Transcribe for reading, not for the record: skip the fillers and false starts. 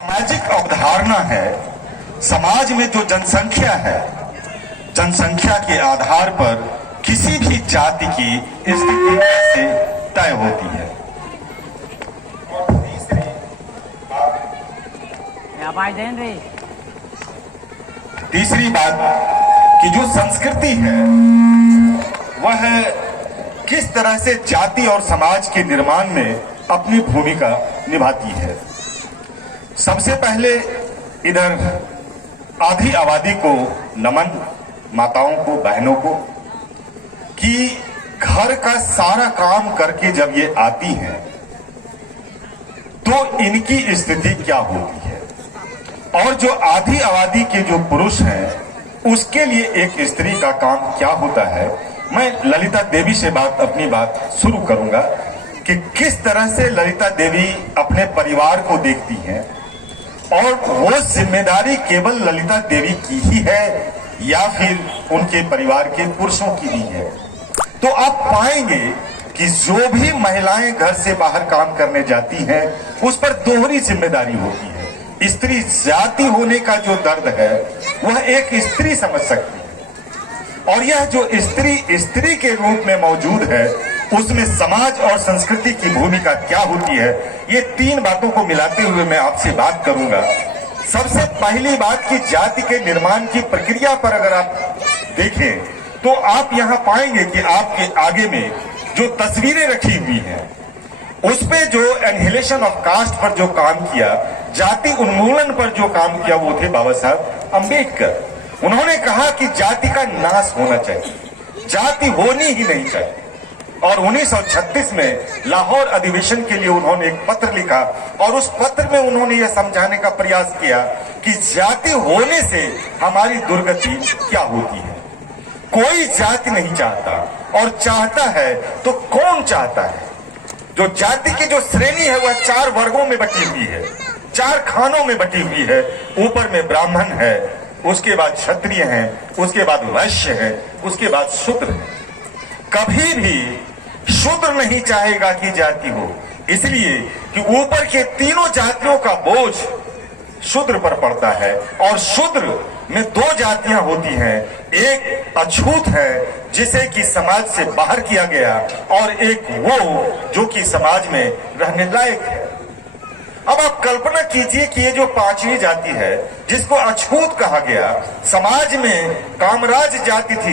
सामाजिक अवधारणा है। समाज में जो जनसंख्या है, जनसंख्या के आधार पर किसी भी जाति की स्थिति कैसे तय होती है। तीसरी बात कि जो संस्कृति है वह किस तरह से जाति और समाज के निर्माण में अपनी भूमिका निभाती है। सबसे पहले इधर आधी आबादी को नमन, माताओं को, बहनों को, कि घर का सारा काम करके जब ये आती हैं तो इनकी स्थिति क्या होती है। और जो आधी आबादी के जो पुरुष हैं उसके लिए एक स्त्री का काम क्या होता है। मैं ललिता देवी से अपनी बात शुरू करूंगा कि किस तरह से ललिता देवी अपने परिवार को देखती हैं और वो जिम्मेदारी केवल ललिता देवी की ही है या फिर उनके परिवार के पुरुषों की भी है। तो आप पाएंगे कि जो भी महिलाएं घर से बाहर काम करने जाती हैं उस पर दोहरी जिम्मेदारी होती है। स्त्री जाति होने का जो दर्द है वह एक स्त्री समझ सकती है, और यह जो स्त्री के रूप में मौजूद है उसमें समाज और संस्कृति की भूमिका क्या होती है। ये तीन बातों को मिलाते हुए मैं आपसे बात करूंगा। सबसे पहली बात कि जाति के निर्माण की प्रक्रिया पर अगर आप देखें तो आप यहां पाएंगे कि आपके आगे में जो तस्वीरें रखी हुई हैं उस पे जो एनहिलेशन ऑफ कास्ट पर जो काम किया, जाति उन्मूलन पर जो काम किया, वो थे बाबा साहब अंबेडकर। उन्होंने कहा कि जाति का नाश होना चाहिए, जाति होनी ही नहीं चाहिए। और 1936 में लाहौर अधिवेशन के लिए उन्होंने एक पत्र लिखा और उस पत्र में उन्होंने यह समझाने का प्रयास किया कि जाति होने से हमारी दुर्गति क्या होती है। कोई जाति नहीं चाहता, और चाहता है तो कौन चाहता है। जो जाति की जो श्रेणी है वह 4 वर्गों में बटी हुई है, 4 खानों में बटी हुई है। ऊपर में ब्राह्मण है, उसके बाद क्षत्रिय हैं, उसके बाद वैश्य है, उसके बाद शूद्र है। कभी भी शूद्र नहीं चाहेगा कि जाति हो, इसलिए कि ऊपर के तीनों जातियों का बोझ शूद्र पर पड़ता है। और शूद्र में 2 जातियां होती हैं, एक अछूत है जिसे कि समाज से बाहर किया गया, और एक वो जो कि समाज में रहने लायक है। अब आप कल्पना कीजिए कि ये जो 5वीं जाति है जिसको अछूत कहा गया, समाज में कामराज जाति थी,